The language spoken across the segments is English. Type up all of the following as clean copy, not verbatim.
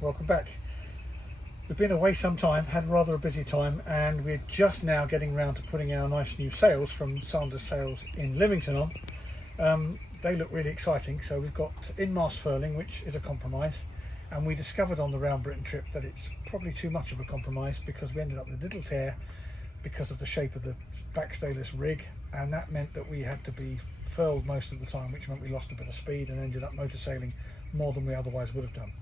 welcome back. We've been away some time, had rather a busy time, and we're just now getting round to putting our nice new sails from Sanders Sails in Lymington on. They look really exciting. So we've got in-mast furling, which is a compromise, and we discovered on the round Britain trip that it's probably too much of a compromise because we ended up with a little tear because of the shape of the backstayless rig, and that meant that we had to be furled most of the time, which meant we lost a bit of speed and ended up motor sailing more than we otherwise would have done.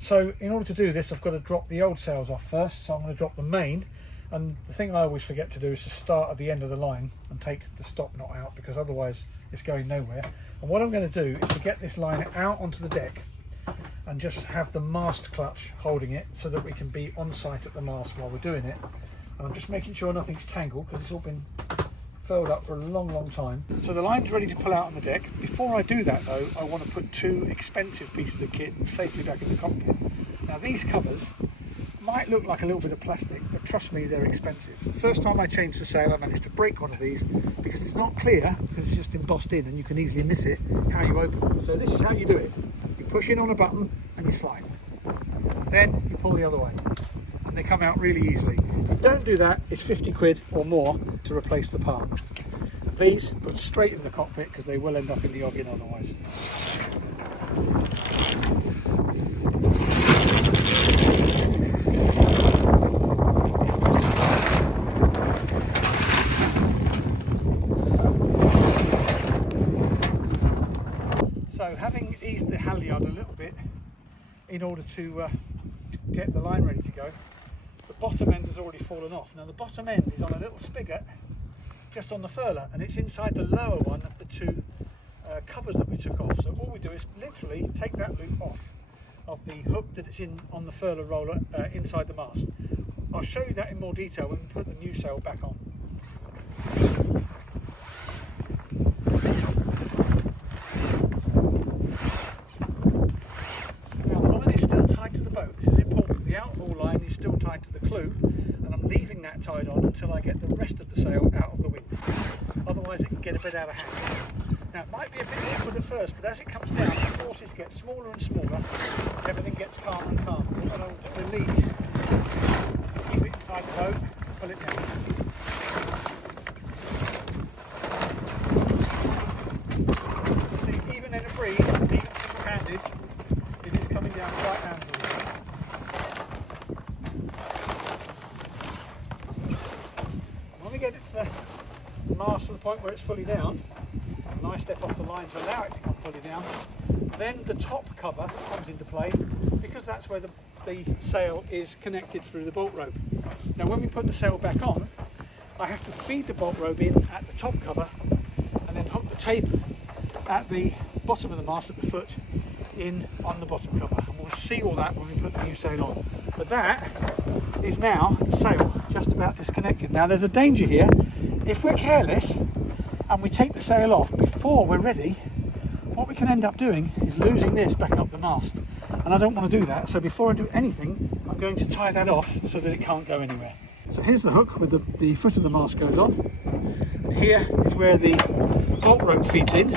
So in order to do this, I've got to drop the old sails off first. So I'm going to drop the main, and the thing I always forget to do is to start at the end of the line and take the stop knot out, because otherwise it's going nowhere. And what I'm going to do is to get this line out onto the deck and just have the mast clutch holding it so that we can be on site at the mast while we're doing it. And I'm just making sure nothing's tangled because it's all been furled up for a long time. So the line's ready to pull out on the deck. Before I do that though, I want to put two expensive pieces of kit safely back in the cockpit. Now these covers might look like a little bit of plastic, but trust me, they're expensive. The first time I changed the sail, I managed to break one of these because it's not clear, because it's just embossed in and you can easily miss it how you open it. So this is how you do it. You push in on a button and you slide. Then you pull the other way. And they come out really easily. If you don't do that, it's 50 quid or more to replace the part. These put straight in the cockpit because they will end up in the oggin otherwise. So having eased the halyard a little bit in order to get the line ready to go, the bottom end has already fallen off. Now the bottom end is on a little spigot just on the furler, and it's inside the lower one of the two covers that we took off. So all we do is literally take that loop off of the hook that it's in on the furler roller inside the mast. I'll show you that in more detail when we put the new sail back on. Now the line is still tied to the boat. This is important. The outhaul line is still tied to the clew, and I'm leaving that tied on until I get the rest of the sail out of the wind. Otherwise it can get a bit out of hand. Now it might be a bit awkward at first, but as it comes down, the forces get smaller and smaller, and everything gets calmer and calmer. What I'll do is release, keep it inside the boat, pull it down. So see, even in a breeze, even single-handed, it is coming down quite handily. When we get it to the mast to the point where it's fully down, and I step off the line to allow it to come fully down, then the top cover comes into play, because that's where the sail is connected through the bolt rope. Now when we put the sail back on, I have to feed the bolt rope in at the top cover and then hook the tape at the bottom of the mast at the foot in on the bottom cover. And we'll see all that when we put the new sail on. But that is now the sail just about disconnected. Now there's a danger here. If we're careless and we take the sail off before we're ready, what we can end up doing is losing this back up the mast. And I don't want to do that. So before I do anything, I'm going to tie that off so that it can't go anywhere. So here's the hook where the foot of the mast goes on. And here is where the bolt rope feeds in,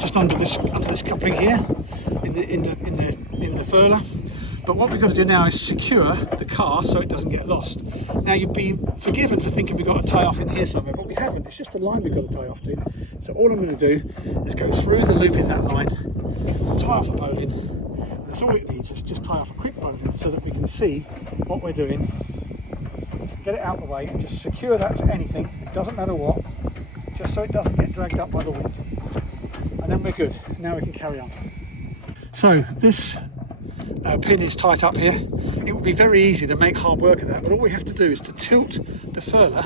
just under this coupling here in the furler. But what we've got to do now is secure the car so it doesn't get lost. Now you'd be forgiven for thinking we've got to tie off in here somewhere, but we haven't. It's just a line we've got to tie off to. So all I'm going to do is go through the loop in that line, tie off a bowline. That's all it needs, is just tie off a quick bowline so that we can see what we're doing. Get it out of the way and just secure that to anything, it doesn't matter what, just so it doesn't get dragged up by the wind. And then we're good. Now we can carry on. So this pin is tight up here. It would be very easy to make hard work of that, but all we have to do is to tilt the furler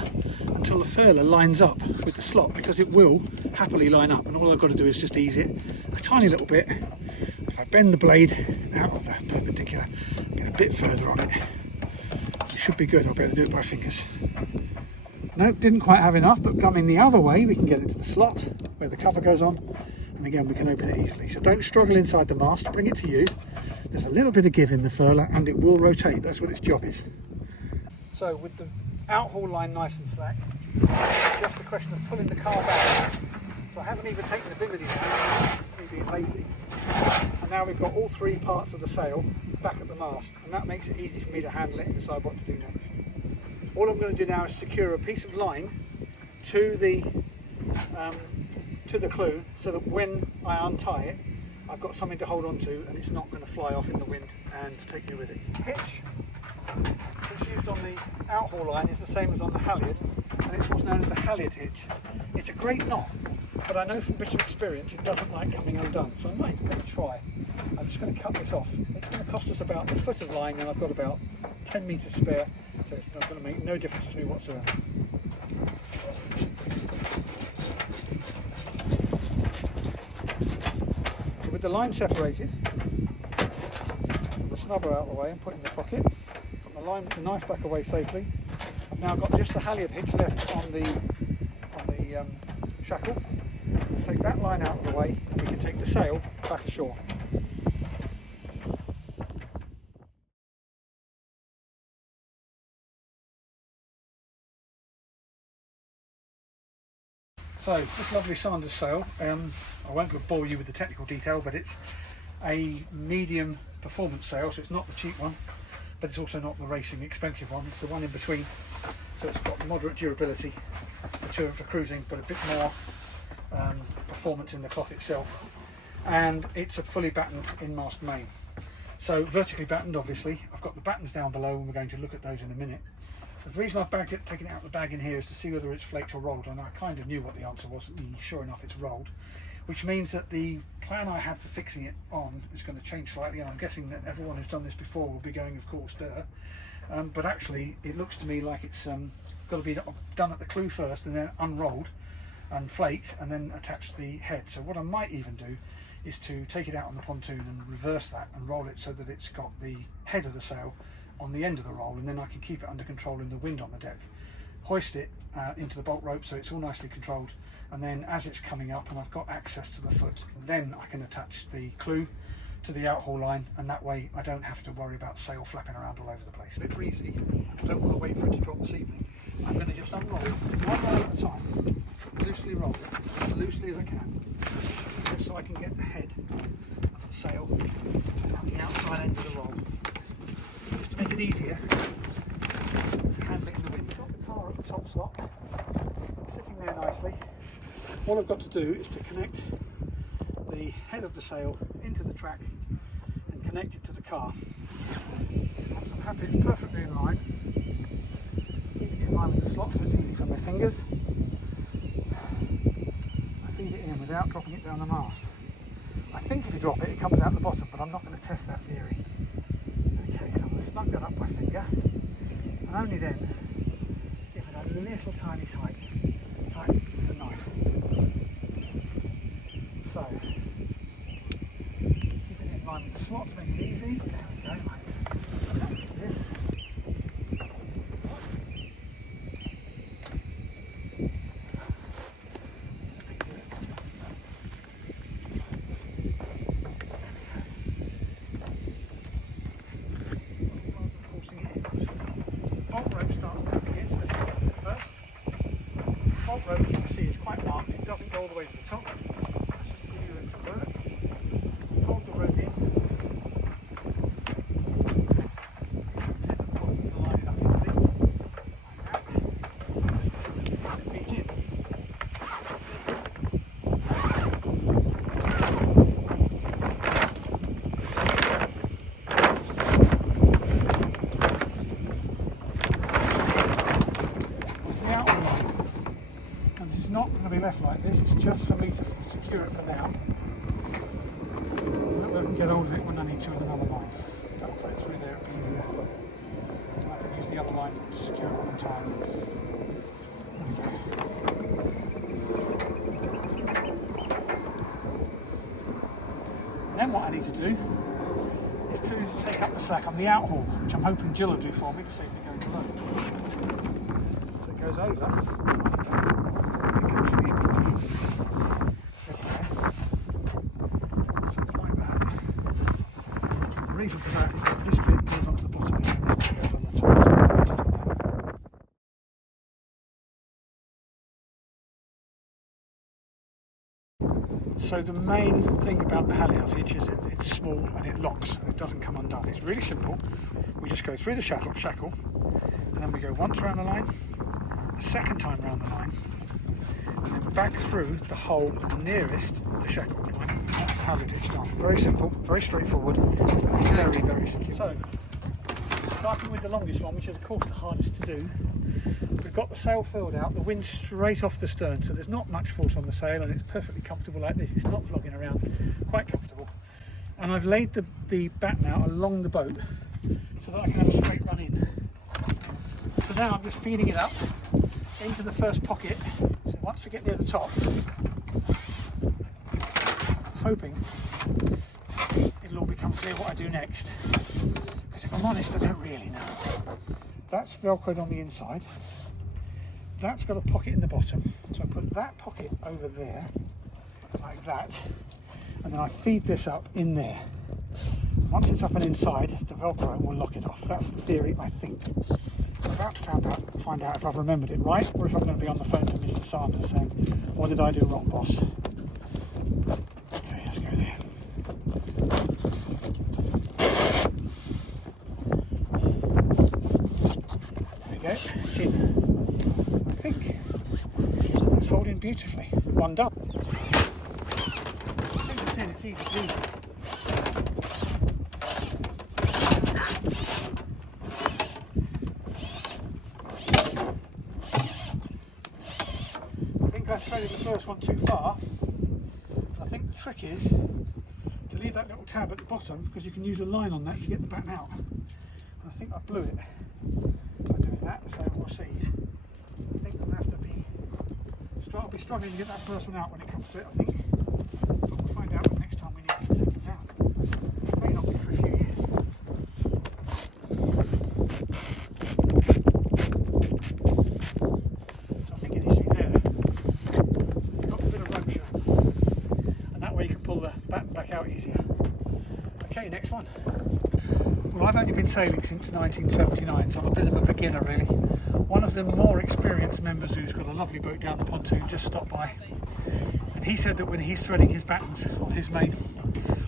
until the furler lines up with the slot, because it will happily line up, and all I've got to do is just ease it a tiny little bit. If I bend the blade out of the perpendicular, get a bit further on it, it should be good. I'll be able to do it by fingers. No, didn't quite have enough, but coming the other way we can get into the slot where the cover goes on, and again we can open it easily. So don't struggle inside the mast, bring it to you. There's a little bit of give in the furler and it will rotate. That's what its job is. So with the outhaul line nice and slack, it's just a question of pulling the car back. So I haven't even taken the bimini down. being lazy. And now we've got all three parts of the sail back at the mast, and that makes it easy for me to handle it and decide what to do next. All I'm going to do now is secure a piece of line to the clue, so that when I untie it, I've got something to hold on to and it's not going to fly off in the wind and take me with it. The hitch that's used on the outhaul line is the same as on the halyard, and it's what's known as a halyard hitch. It's a great knot, but I know from bitter experience it doesn't like coming undone, so I'm not even going to try. I'm just going to cut this off. It's going to cost us about a foot of line, and I've got about 10 metres spare, so it's not going to make no difference to me whatsoever. So with the line separated, the snubber out of the way and put in the pocket, put the knife back away safely. I've now got just the halyard hitch left on the shackle. Take that line out of the way and we can take the sail back ashore. So this lovely Sanders sail, I won't bore you with the technical detail, but it's a medium performance sail, so it's not the cheap one, but it's also not the racing expensive one. It's the one in between, so it's got moderate durability for cruising, but a bit more performance in the cloth itself, and it's a fully battened in-mast main. So vertically battened, obviously. I've got the battens down below and we're going to look at those in a minute. The reason I've taken it out of the bag in here is to see whether it's flaked or rolled, and I kind of knew what the answer was, and sure enough it's rolled, which means that the plan I had for fixing it on is going to change slightly, and I'm guessing that everyone who's done this before will be going of course stir, but actually it looks to me like it's got to be done at the clue first and then unrolled and flaked and then attach the head. So what I might even do is to take it out on the pontoon and reverse that and roll it so that it's got the head of the sail on the end of the roll, and then I can keep it under control in the wind on the deck. Hoist it into the bolt rope so it's all nicely controlled, and then as it's coming up and I've got access to the foot, then I can attach the clue to the outhaul line, and that way I don't have to worry about sail flapping around all over the place. A bit breezy, I don't want to wait for it to drop this evening. I'm going to just unroll it, one roll at a time, loosely roll it, as loosely as I can, just so I can get the head of the sail and the outside end of the roll. Just to make it easier to handle it in the wind. I've got the car at the top slot, sitting there nicely. All I've got to do is to connect the head of the sail into the track and connect it to the car. I'm happy it's perfectly in line. Keeping it in line with the slot so it's easy for my fingers. I feed it in without dropping it down the mast. I think if you drop it, it comes out the bottom, but I'm not going to test that theory. Okay, so I'm going to snug that up my finger, and only then give it a little tiny tight with the knife. So, keep it in line with the slot, make it easy. There we go, like this. Bolt rope starts down here, so let's get it first. The bolt rope, you can see, is quite marked. It doesn't go all the way to the top. That's just to give you a little work. Hold the rope in. Hit the bottom to line it up easily. Like that. And it feeds in. It's not going to be left like this, it's just for me to secure it for now. I can get hold of it when I need to with another line. That'll put it through there, it'll be easier. And I can use the other line to secure it one time. There we go. And then what I need to do is to take up the slack on the outhaul, which I'm hoping Jill will do for me to save me going below. So it goes over. Comes from the end of the beam. Something like that. The reason for that is that this bit goes onto the bottom here and this bit goes on the top. So what I need to do now. So the main thing about the halyard hitch is it's small and it locks and it doesn't come undone. It's really simple. We just go through the shackle and then we go once around the line, a second time around the line, and then back through the hole nearest the shackle line. That's the halyard hitch done. Very simple, very straightforward, very, very secure. So, starting with the longest one, which is of course the hardest to do, we've got the sail furled out, the wind straight off the stern, so there's not much force on the sail and it's perfectly comfortable like this. It's not flogging around, quite comfortable. And I've laid the batten out along the boat so that I can have a straight run in. So now I'm just feeding it up into the first pocket. So once we get near the top, I'm hoping it'll all become clear what I do next. Because if I'm honest, I don't really know. That's velcroed on the inside. That's got a pocket in the bottom. So I put that pocket over there, like that. And then I feed this up in there. Once it's up and inside, the Velcro will lock it off. That's the theory, I think. I'm about to find out if I've remembered it right, or if I'm going to be on the phone to Mr. Sanders saying, what did I do wrong, boss? Okay, let's go there. There we go, it's in. I think it's holding beautifully. One done. As soon as it's in, it's easy to do. I threaded the first one too far. I think the trick is to leave that little tab at the bottom, because you can use a line on that to get the batten out. And I think I blew it by doing that, so we'll see. I think I'm going to have to I'll be struggling to get that first one out when it comes to it, I think. But we'll find out the next time we need to take it down. It may not be for a few years. So I think it needs to be there. So you've got a bit of rope show. And that way you can pull the batten back out easier. Okay, next one. Well, I've only been sailing since 1979, so I'm a bit of a beginner really. One of the more experienced members who's got a lovely boat down the pontoon just stopped by, and he said that when he's threading his battens on his main,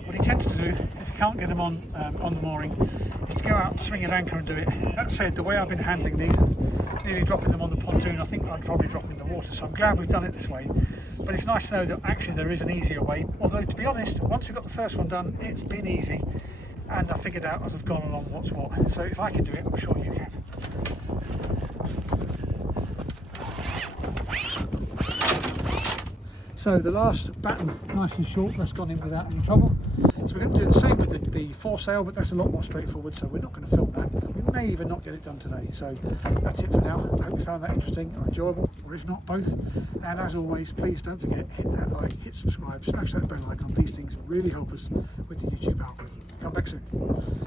what he tends to do, if he can't get them on the mooring, is to go out and swing an anchor and do it. That said, the way I've been handling these and nearly dropping them on the pontoon, I think I'd probably drop them in the water, so I'm glad we've done it this way. But it's nice to know that actually there is an easier way, although to be honest, once we've got the first one done, it's been easy, and I figured out as I've gone along what's what. So if I can do it, I'm sure you can. So the last batten, nice and short, that's gone in without any trouble. So we're going to do the same with the foresail, but that's a lot more straightforward, so we're not going to film that. We may even not get it done today. So that's it for now. I hope you found that interesting or enjoyable, or if not, both. And as always, please don't forget, hit that like, hit subscribe, smash that bell icon. These things really help us with the YouTube algorithm. Come back soon.